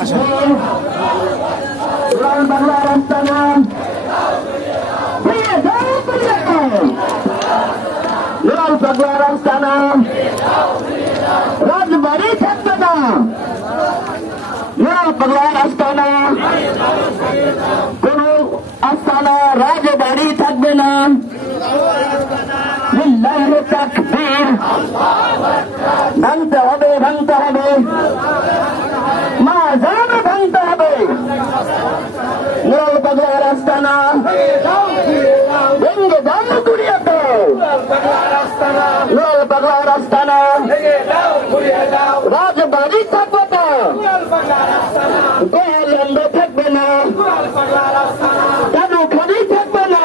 তাকবীর উড়ান বাংলার আস্তানা উড়ান বাংলার আস্তানা রাজবাড়ি থাকবে না উড়ান বাংলার আস্তানা কোন আস্তানা রাজবাড়ি থাকবে না লিল্লাহি তাকবীর ভাঙতে হবে ভাঙতে হবে মাজার ভাঙতে হবে নুরাল বাংলার আস্তানা ভেঙে দাও গুড়িয়ে দাও নুরাল বাংলার আস্তানা রাজবাড়ি থাকবে না গোয়ালন্দ থাকবে না কানুখালি থাকবে না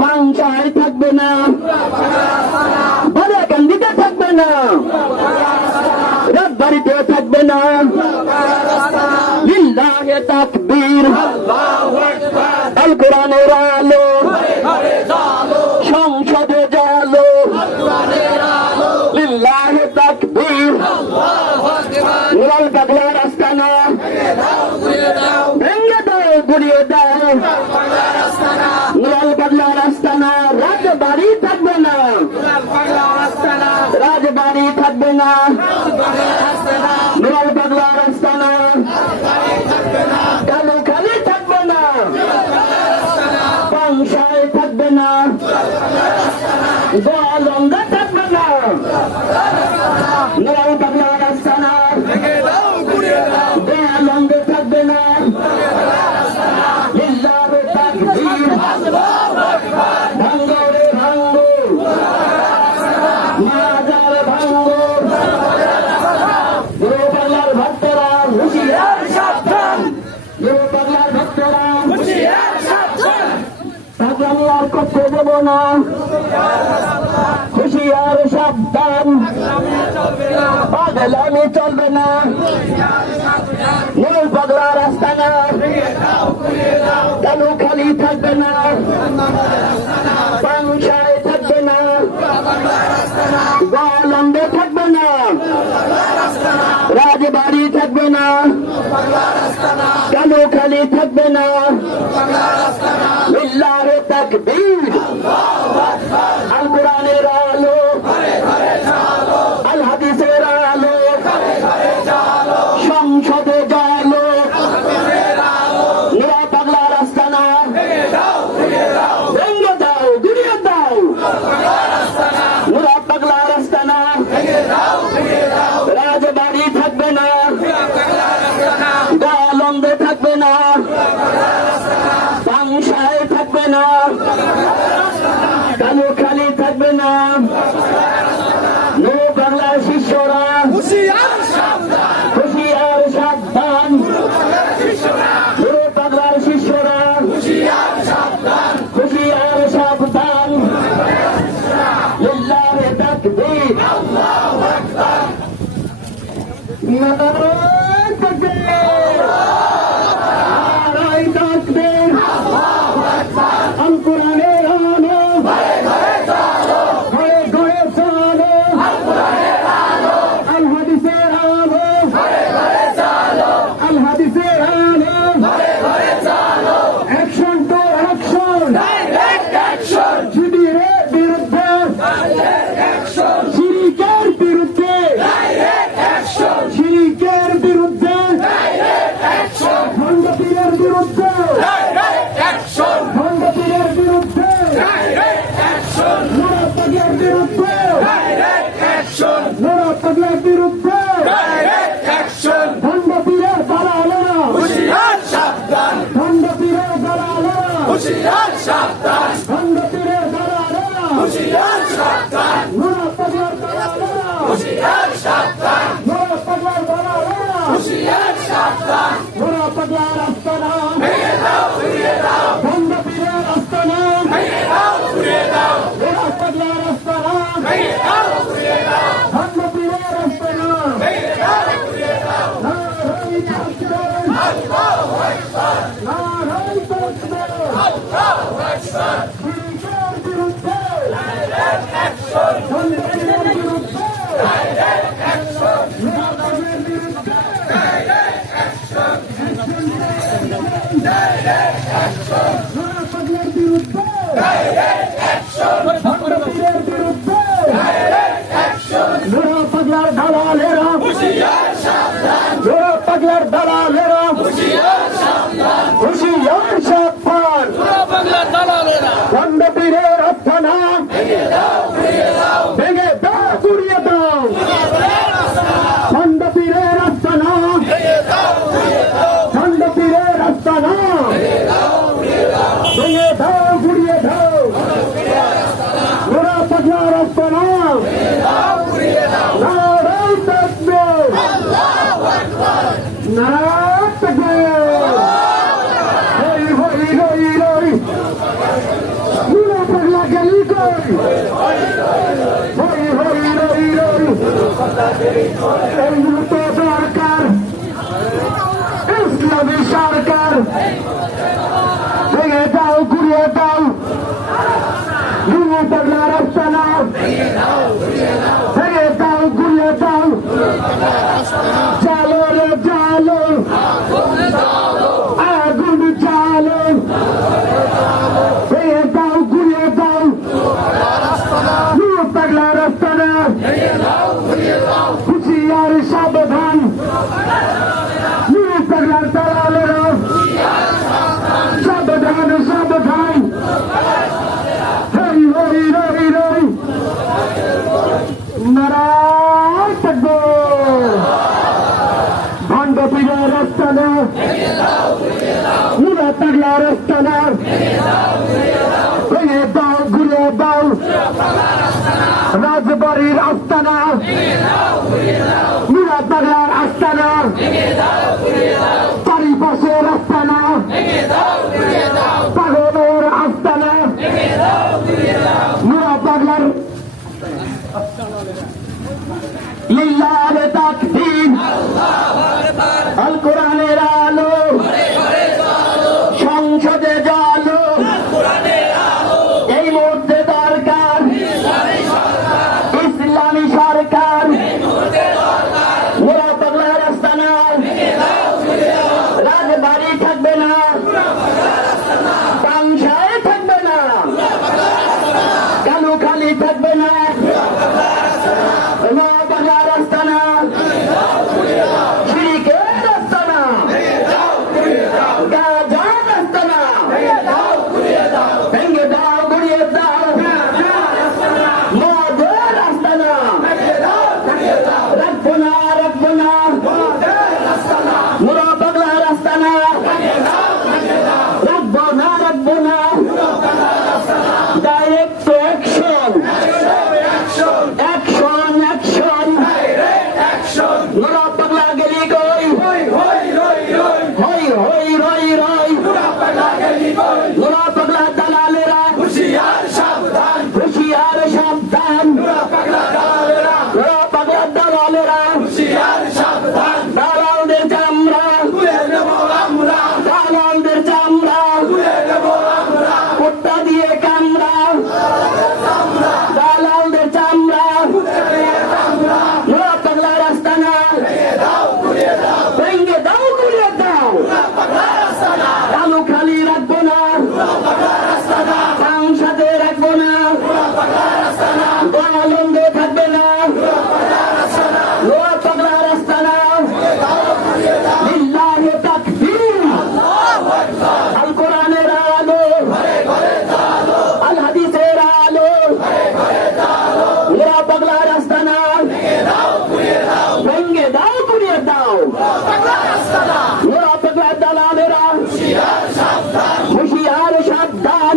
পাংশায় থাকবে না বালিয়াকান্দিতে থাকবে না রাজবাড়িতে থাকবে না লিল্লাহি তাকবীর আল কোরআনের আলো সংসদে জালো লিল্লাহি তাকবীর নুরাল বাংলার আস্তানা ভেঙে দাও গুড়িয়ে দাও নুরাল বাংলার আস্তানা রাজবাড়ি থাকবে না রাজবাড়ি থাকবে না নুরাল বাংলার আস্তানা কালুখালি থাকবে না পাংশায় থাকবে না গোয়ালন্দে থাকবে না নুরাল বাংলার আস্তানা গোয়ালন্দে থাকবে না লিল্লাহি তাকবীর ভাঙ্গো রে ভাঙ্গো মাজার ভাঙ্গো বাংলার ভক্তরা হুঁশিয়ার সাবধান বাংলার ভক্তরা হুঁশিয়ার সাবধান আমি আর করতে দেব না হুঁশিয়ার সাবধান পাগলামি চলবে না নুরাল বাংলার আস্তানা কালুখালি থাকবে না পাংশায় থাকবে না গোয়ালন্দে থাকবে না রাজবাড়ি থাকবে না কালুখালি থাকবে না লিল্লাহি তাকবীর আল কোরআনের আলো আল হাদিসের আলো সংসদে জালো নুরাল বাংলার আস্তানা ভেঙে দাও গুড়িয়ে দাও নুরাল বাংলার আস্তানা রাজবাড়ি থাকবে না গোয়ালন্দে থাকবে না পাংশায় থাকবে না কালুখালি থাকবে না নুরাল বাংলার শিষ্যরা হুঁশিয়ার সাবধান নুরাল বাংলার শিষ্যরা হুঁশিয়ার সাবধান লিল্লাহি তাকবীর আল্লাহু আকবার নারায়ে তাকবীর নারায়ে তাকবীর আল্লাহু আকবার আল কোরআনের আলো ঘরে ঘরে চলো আল কোরআনের আলো আল হাদিসের আলো ঘরে ঘরে চলো আল হাদিসের আলো ঘরে ঘরে চলো action to action direct action শিবিরের বিরুদ্ধে ডাইরেক্ট অ্যাকশন শিরিকের বিরুদ্ধে ডাইরেক্ট অ্যাকশন শিরিকের বিরুদ্ধে ডাইরেক্ট পাগলার দালালেরা হুঁশিয়ার সাবধান খণ্ডপীরের আস্তানা ভেঙে দাও গুড়িয়ে দাও খণ্ডপীরের আস্তানা খণ্ডপীরের আস্তানা ভেঙে দাও গুড়িয়ে দাও গোরা পাগলার আস্তানা নারায় তাকবীর নারায় তাকবীর হই হই হই হই গোরা পাগলা গেলি কই হই হই হই হই এই মুহূর্তে সরকার ইসলামী সরকার ভেঙে দাও ঘুরিয়ে দাও গোরা পাগলার আস্তানা ভেঙে দাও ঘুরিয়ে দাও চালো রে চালো আগুন চালো ভেঙে দাও ঘুরিয়ে দাও গোরা পাগলার আস্তানা হুঁশিয়ার সাবধান গোরা পাগলার দালালেরা সাবধান সাবধান হরি হরি হরি হরি নারায় তাকবীর খণ্ডপীরের আস্তানা গোরা পাগলার আস্তানা ভেঙে দাও ঘুরিয়ে দাও রাজবাড়ির আস্তানা গোরা পাগলার আস্তানা চারিপাশের আস্তানা পাগলের আস্তানা গোরা পাগলার লিল্লাহে তাকবীর আল কোরআনের আলো সংসদে জালো এই মুহূর্তে দরকার ইসলামী সরকার গোরা পাগলার আস্তানা রাজবাড়ি থাকবে না পাংশায় থাকবে না কালুখালী থাকবে না গোরা পাগলার আস্তানা শিরিকের আস্তানা গাঁজার আস্তানা ভেঙে দাও গুড়িয়ে দাও মদের আস্তানা রাখবো না রাখবো না গোরা পাগলার আস্তানা রাখবো না রাখবো না ডাইরেক্ট অ্যাকশন অ্যাকশন অ্যাকশন গোরা পাগলা গেলি কই হই হই রই রই গোরা পাগলা দালালেরা হুঁশিয়ার সাবধান গোরা পাগলা দালালেরা দালালদের চামড়া দালালদের চামড়া কুত্তা দিয়ে কামড়া দালালদের চামড়া গোরা পাগলার আস্তানা ভেঙে দাও ঘুরিয়ে দাও কালুখালী রাখবো না সংসদে রাখবো না আনন্দে থাকবে না গোরা পাগলার আস্তানা লিল্লাহে তাকবীর আল কোরআনের আলো আল হাদিসের আলো গোরা পাগলার আস্তানা ভেঙে দাও ঘুরিয়ে দাও গোরা পাগলার দালালেরা হুঁশিয়ার সাবধান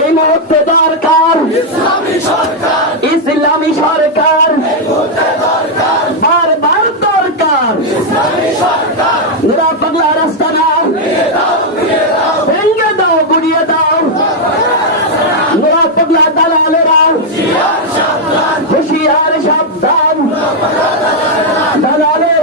এই মুহূর্তে দরকার ইসলামী সরকার বারবার দরকার গোরা পাগলার আস্তানা ভেঙে দাও গুড়িয়ে দাও গোরা পাগলা দালালেরা হুঁশিয়ার সাবধান দালালের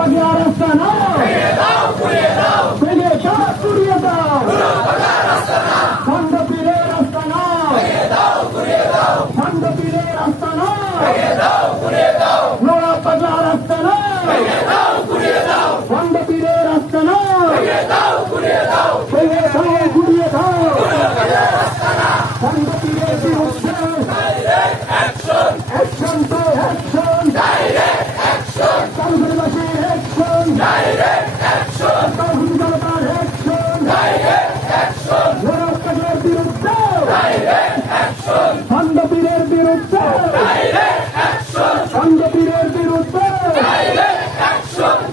পাগলার আস্তানা ভেঙে দাও গুড়িয়ে দাও খন্ড পীরের আস্তানা খন্ড পীরের আস্তানা নোরা পাগলার আস্তানা খন্ড পীরের আস্তানা ভেঙে দাও গুড়িয়ে দাও খন্ড পীরের বিরুদ্ধে অ্যাকশন তো অ্যাকশন তাহিরবাসীর অ্যাকশন তাহির জনতার অ্যাকশন নোরা পাগলার বিরুদ্ধে খন্ড পীরের বিরুদ্ধে খন্ড পীরের বিরুদ্ধে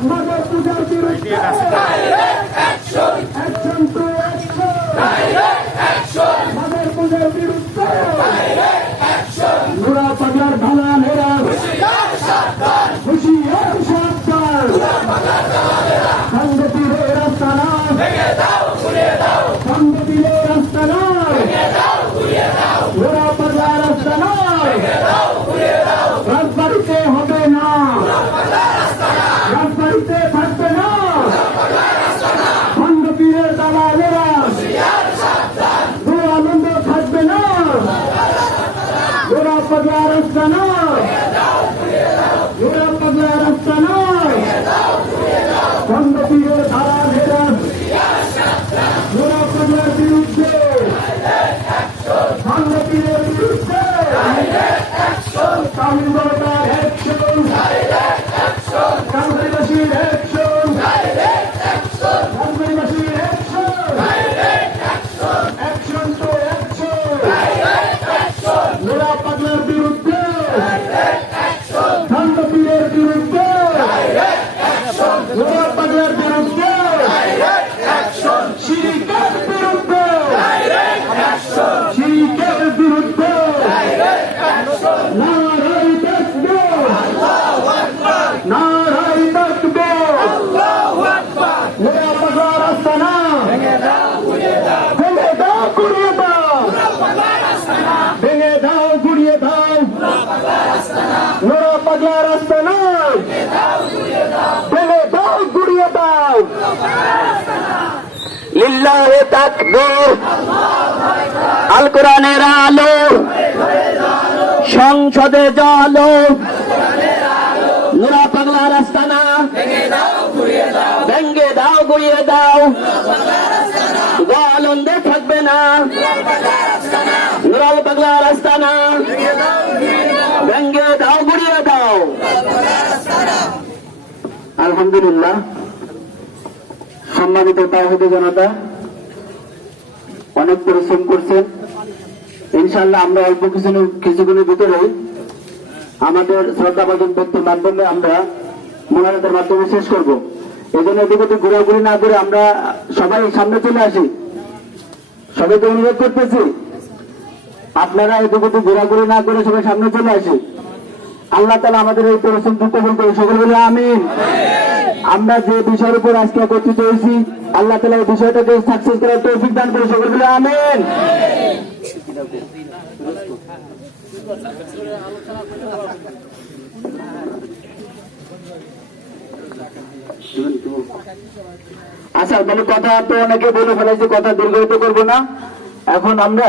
নগর পূজার বিরুদ্ধে অ্যাকশন টু অ্যাকশন নগর পূজার বিরুদ্ধে নোরা পাগলার ঢালানেরা হুঁশিয়ার সাবধান খন্ড পীরের আস্তানা খন্ড পীরের আস্তানা নোরা পাগলার আস্তানা রাজবাড়িতে হবে না রাজবাড়িতে থাকবে না খন্ড পীরের দালালেরা আনন্দ থাকবে না নোরা পাগলার আস্তানা নোরা পাগলার আস্তানা খন্ড পীরের দালালেরা নোরা পাগলার বিরুদ্ধে খন্ড পীরের বিরুদ্ধে তামিল জনতার অ্যাকশন কাউন্সিলবাসীর অ্যাকশন কাউন্সিলবাসীর অ্যাকশন টু অ্যাকশন নোরা পাগলার বিরুদ্ধে খন্ড পীরের বিরুদ্ধে নোরা পাগলার বিরুদ্ধে শিরিকের বিরুদ্ধে শিরিকের বিরুদ্ধে নারাই তাকবীর নারাই তাকবীর নোরা পাগলার আস্তানা ভেঙে দাও গুড়িয়ে দাও ভেঙে দাও গুড়িয়ে দাও নোরা পাগলার আস্তানা ভেঙে দাও গুড়িয়ে দাও লিল্লাহে তাকবীর আল কোরআনের আলো সংসদে জালো নোরা পাগলার আস্তানা ভেঙে দাও গুড়িয়ে দাও আনন্দে থাকবে না নোরা পাগলার আস্তানা ভেঙে দাও গুড়িয়ে দাও আলহামদুলিল্লাহ সম্মানিত তাওহীদি জনতা অনেক পরিশ্রম করছেন ইনশাআল্লাহ আমরা অল্প কিছুক্ষণের ভিতরে আমাদের শ্রদ্ধাভাজন ব্যক্তির মাধ্যমে আমরা মোনাজাতের মাধ্যমে শেষ করব এই জন্য এদিকে ঘোরাঘুরি না করে আমরা সবাই সামনে চলে আসি সবাইকে অনুরোধ করতেছি আপনারা এদিকে ঘোরাঘুরি না করে সবাই সামনে চলে আসি আল্লাহ তাআলা আমাদের এই পরিশ্রম কবুল করে সকলে বলে আমিন আমরা যে বিষয়ের উপর আজকে একত্রিত হয়েছি আল্লাহ তাআলা এই বিষয়টাকে সাকসেস করার তৌফিক দান করে সকলে বলে আমিন আচ্ছা তাহলে কথা তো অনেকে বলে ফেলেছে কথা দীর্ঘায়িত করবো না এখন আমরা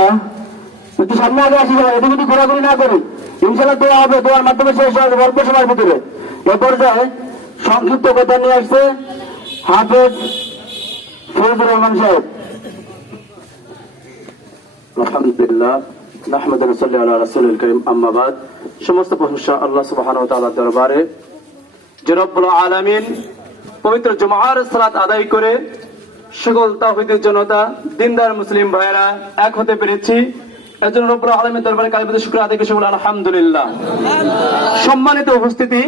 একটু সামনে আগে আসি এদিকে ঘোরাঘুরি না করি ইনশাআল্লাহ দোয়া হবে দোয়ার মাধ্যমে শেষ হবে অল্প সময়ের ভিতরে এ পর্যায়ে সংক্ষিপ্ত কথা নিয়ে আসছে হাফেজ ফিরোজুর রহমান সাহেব আলহামদুলিল্লাহ নাহমাদু ওয়া নুসাল্লি আলা রাসূলিল কারীম আম্মা বাদ সমস্ত প্রশংসা আল্লাহ সুবহানাহু ওয়া তাআলার দরবারে যে রব্বুল আলামিন পবিত্র জুমার সালাত আদায় করে সকল তাওহীদি জনতা দিনদার মুসলিম ভাইরা এক হতে পেরেছি এজন্য রব্বুল আলামিনের দরবারে কালিমাতুল শুকর আদায় করে বলি আলহামদুলিল্লাহ সম্মানিত উপস্থিতি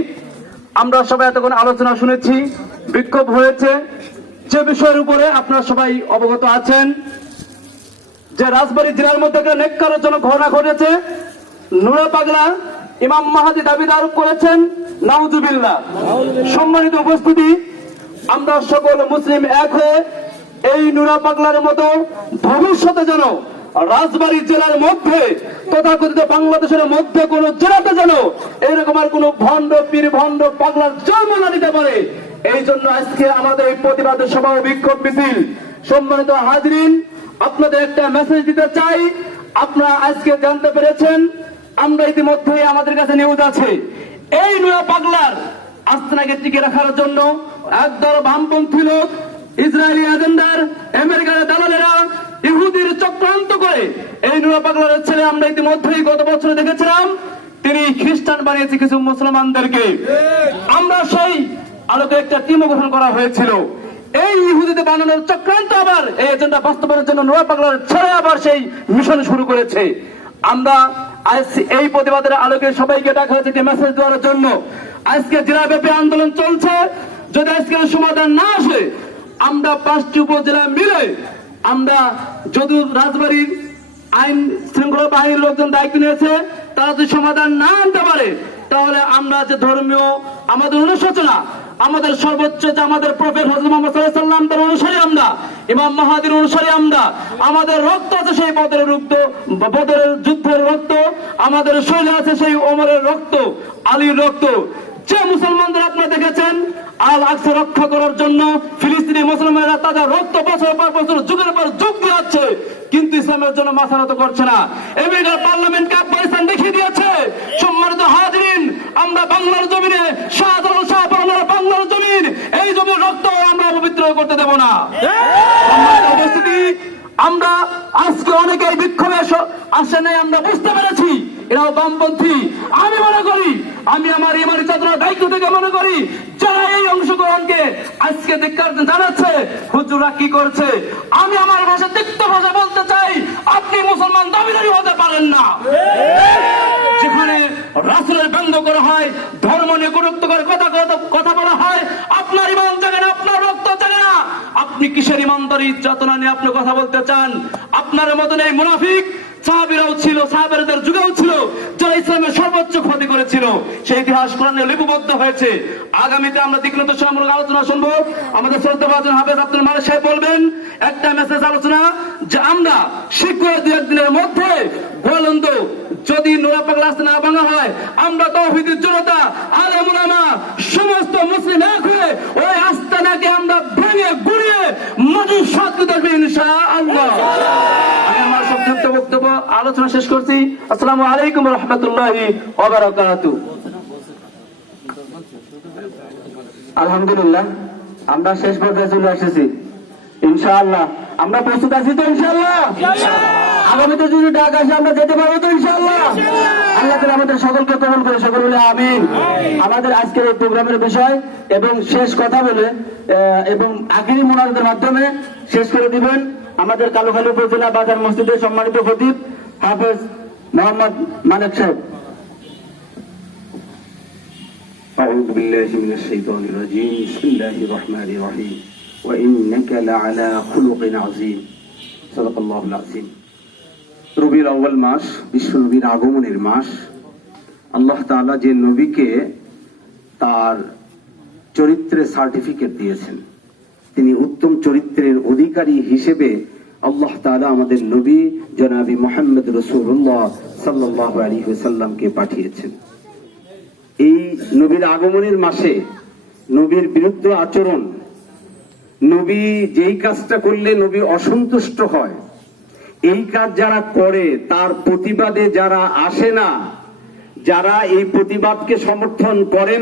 আমরা সবাই এতক্ষণ আলোচনা শুনেছি বিক্ষোভ হয়েছে যে বিষয়ের উপরে আপনারা সবাই অবগত আছেন যে রাজবাড়ী জেলার মধ্যে একটা নেককারজনক ঘটনা ঘটেছে নুরা পাগলা ইমাম মাহাদি দাবিদার করেছেন নাউজুবিল্লাহ সম্মানিত উপস্থিতি আমরা সকল মুসলিম এক হয়ে এই নুরা পাগলার মতো ভবিষ্যতে যেন রাজবাড়ী জেলার মধ্যে তথাকথিত বাংলাদেশের মধ্যে কোন জেলাতে যেন এরকম আর কোন ভণ্ড পীর ভণ্ড পাগলার জন্ম না দিতে পারে এই জন্য আজকে আমাদের এই প্রতিবাদের সভা ও বিক্ষোভ মিছিল। সম্মানিত হাজরিন, আপনাদের একটা মেসেজ দিতে চাই। আপনারা আজকে জানতে পেরেছেন, আমরা ইতিমধ্যে আমাদের কাছে নিউজ আছে, এই নয়া পাগলার আস্তানাকে টিকে রাখার জন্য একদল বামপন্থী লোক, ইসরায়েলি এজেন্ডার, আমেরিকার দালালেরা, ইহুদির চক্রান্ত করে এই নয়া পাগলার ছেলে আমরা ইতিমধ্যেই গত বছর দেখেছিলাম, তিনি খ্রিস্টান বানিয়েছে কিছু মুসলমানদেরকে। আমরা সেই আলোকে একটা টিম গঠন করা হয়েছিল। এই ইহুদিতে বানানোর চক্রান্ত আবার এই এজেন্ডা বাস্তবায়নের জন্য নয়া পাগলার ছেলে আবার সেই মিশন শুরু করেছে। আমরা আজ এই প্রতিবাদের আলোকে সবাইকে ডাকা হয়েছে একটি মেসেজ দেওয়ার জন্য। আজকে জেলাব্যাপী আন্দোলন চলছে, যদি আজকের সমাধান না আসে আমরা 5টি উপজেলা মিলে আমরা যদি রাজবাড়ির আইন শৃঙ্খলা বাহিনীর লোকজন দায়িত্ব নিয়েছে, তারা যদি সমাধান না আনতে পারে তাহলে আমরা যে ধর্মীয় আমাদের অনুশোচনা, আমাদের সর্বোচ্চ যে আমাদের প্রফেট হযরত মুহাম্মদ সাল্লাল্লাহু আলাইহি ওয়াসাল্লাম তার অনুসারী আমরা, ইমাম মাহাদির অনুসারী আমরা, আমাদের রক্ত আছে সেই বদরের রক্ত, বদরের যুদ্ধের রক্ত, আমাদের শরীরে আছে সেই ওমরের রক্ত, আলীর রক্ত। যে মুসলমানদের আপনারা দেখেছেন আল আকসা রক্ষা করার জন্য ফিলিস্তিনি মুসলমানেরা তাদের রক্ত বছর পর বছর যুগের পর যুগ দিচ্ছে, কিন্তু ইসলামের জন্য মাথা নত করছে না। আমেরিকার পার্লামেন্টকে আফগানিস্তান দেখিয়ে দিয়েছে। সম্মানিত হাজরিন, আমরা বাংলার জমিনে শাহজালাল শাহ পরমার বাংলার জমিন, এই জমির রক্ত আমরা অপবিত্র করতে দেব না। সম্মানিত উপস্থিতি, আমরা আজকে অনেকেই বিক্ষোভে আসে নাই, আমরা বুঝতে পেরেছি এরাও বামপন্থী। আমি মনে করি, আমি আমার ইমানি চেতনার দায়িত্ব থেকে মনে করি, যারা এই অংশগ্রহণকে আজকে ধিক্কার জানাচ্ছে, হুজুরা কি করছে, আমি আমার ভাষা তিক্ত ভাষা বলতে চাই, আপনি মুসলমান দাবিদারি হতে পারেন না। যেখানে রাসূলের ব্যঙ্গ করা হয়, ধর্ম নিয়ে গুরুত্ব করে কথা বলা হয়, আপনার ইমান জাগে না, আপনার রক্ত জাগে না, আপনি কিসের ইমানদারি চেতনা নিয়ে আপনি কথা বলতে চান? আপনার মতন এই মুনাফিক সাহাবীরাও ছিল, সাহাবাদের যুগেও ছিল, যারা ইসলামের সর্বোচ্চ ক্ষতি করেছিল। সেই ইতিহাস কোরআনে লিপিবদ্ধ হয়েছে। আগামীতে আমরা দিকনির্দেশনামূলক আলোচনা শুনবো। আমাদের শ্রদ্ধাভাজন হাফেজ আব্দুল মালিক সাহেব বলবেন একটা মেসেজ আলোচনা, যে আমরা শীঘ্র 2-1 দিনের মধ্যে বলন্দ যদি নয়া পাগলা আস্তানা না ভাঙা হয়, আমরা তাওহীদের জনতা, আলেম উলামা, সমস্ত মুসলিম এক হয়ে ওই আস্তানাকে আমরা ভেঙে গুড়িয়ে মাটির সাথে দেব ইনশাআল্লাহ। আমি আমার সংক্ষিপ্ত বক্তব্য আলোচনা শেষ করছি। আসসালামু আলাইকুম ওয়া রাহমাতুল্লাহি ওয়া বারাকাতুহু। আলহামদুলিল্লাহ, আমরা শেষ পর্যায়ে চলে এসেছি। ইনশাআল্লাহ আমরা প্রস্তুত আছি তো? ইনশাআল্লাহ আগামীতে যদি ডাক আসে আমরা যেতে পারবো তো? ইনশাআল্লাহ আল্লাহ তাআলা আমাদের সকলকে কবুল করে, সকল বলে আমিন। আমাদের আজকের এই প্রোগ্রামের বিষয় এবং শেষ কথা বলে এবং আখিরি মুনাজাতের মাধ্যমে শেষ করে দিবেন আমাদের কালুখালী উপজেলা বাজার মসজিদের সম্মানিত খতিব হাফেজ মোহাম্মদ মালিক সাহেব। أعوذ بالله من الشيطان الرجيم بسم الله الرحمن الرحيم وإنك لعلى خلق عظيم صدق الله العظيم। রবিউল আউয়াল মাস বিশ্ব নবীর আগমনের মাস। আল্লাহ তাআলা যে নবীকে তার চরিত্রের সার্টিফিকেট দিয়েছেন, তিনি উত্তম চরিত্রের অধিকারী হিসেবে আল্লাহ তাআলা আমাদের নবী জনাবি মুহাম্মদ রাসূলুল্লাহ সাল্লাল্লাহু আলাইহি ওয়াসাল্লামকে পাঠিয়েছেন। এই নবীর আগমনের মাসে নবীর বিরুদ্ধে আচরণ, নবী যেই কাজটা করলে নবী অসন্তুষ্ট হয়, এই কাজ যারা করে তার প্রতিবাদে যারা আসে না, যারা এই প্রতিবাদকে সমর্থন করে না,